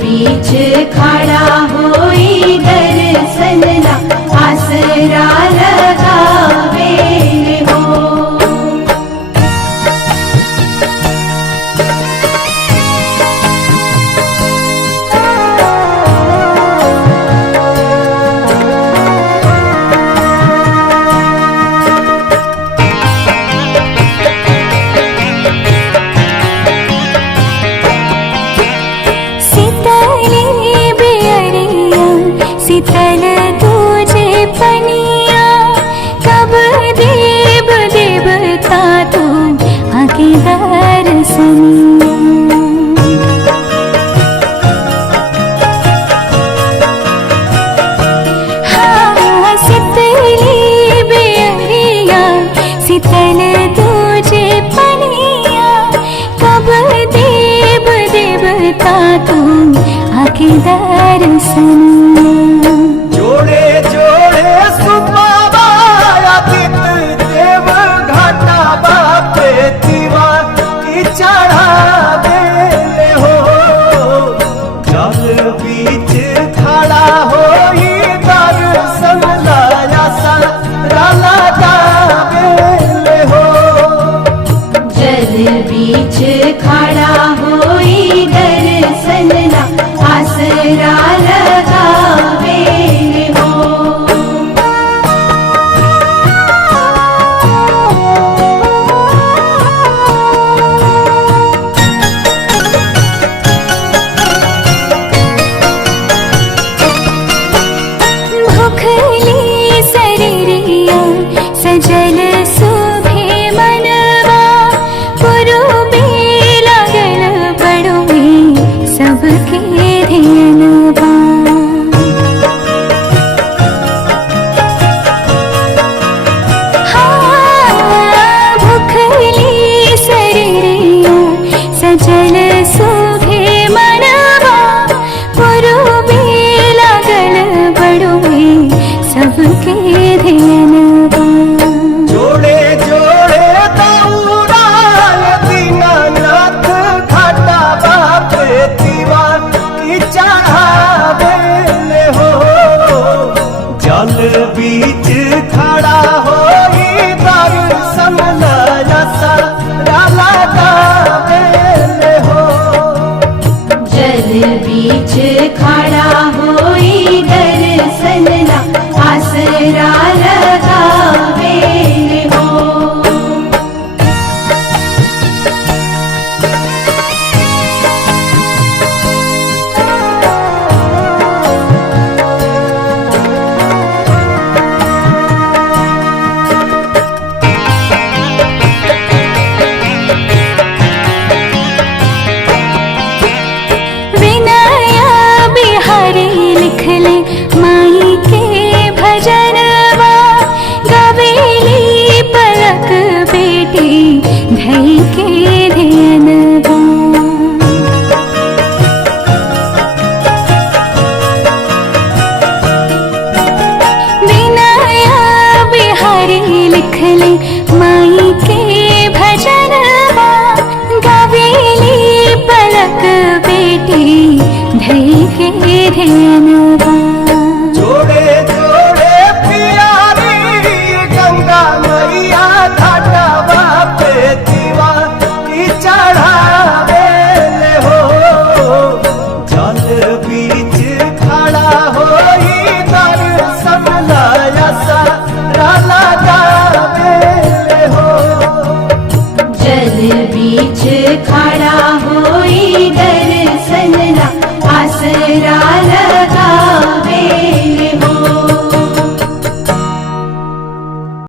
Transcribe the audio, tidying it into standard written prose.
बीच खड़ा होई दर्शन ला आसरा लगावे हो। शीतल तुझे पनिया कब देव देवता तू आके दर्शनिया। हाँ शीतली बेअरिया शीतल तुझे पनिया कब देव देवता तू आके दर्शनिया। बीच खड़ा होई दर्शन ला आसरा लगावे हो। भूखली शरीरिया सजल सुभे मनवा पुरुबे लागल बड़ुए सबके ध्यानवा। हाँ भूखली शरीरिया सजल सुभे मनवा पुरुबे लागल बड़ुए सबके ध्यानवा। जोड़े जोड़े दौड़ाल दीनानाथ घाटा बापे दीवा की चढ़ावे हो। जल बीच खड़ा होई दर्शन ला आसरा लगावे हो। जल बीच खड़ा होई दर्शन ला आसरा लगावे हो। विनया बिहारी लिखले माई के भजनवा गवेली पलक बेटी धई के ध्यानवा। विनया बिहारी लिखले माई के भजनवा गवेली पलक बेटी धई के ध्यानवा। जोड़े जोड़े प्यारी गंगा मैया घाटा बापे दीवा की चढ़ावे हो। जल बीच खड़ा होई दर्शन ला आसरा लगावे हो। जल बीच खड़ा होई दर्शन ला आसरा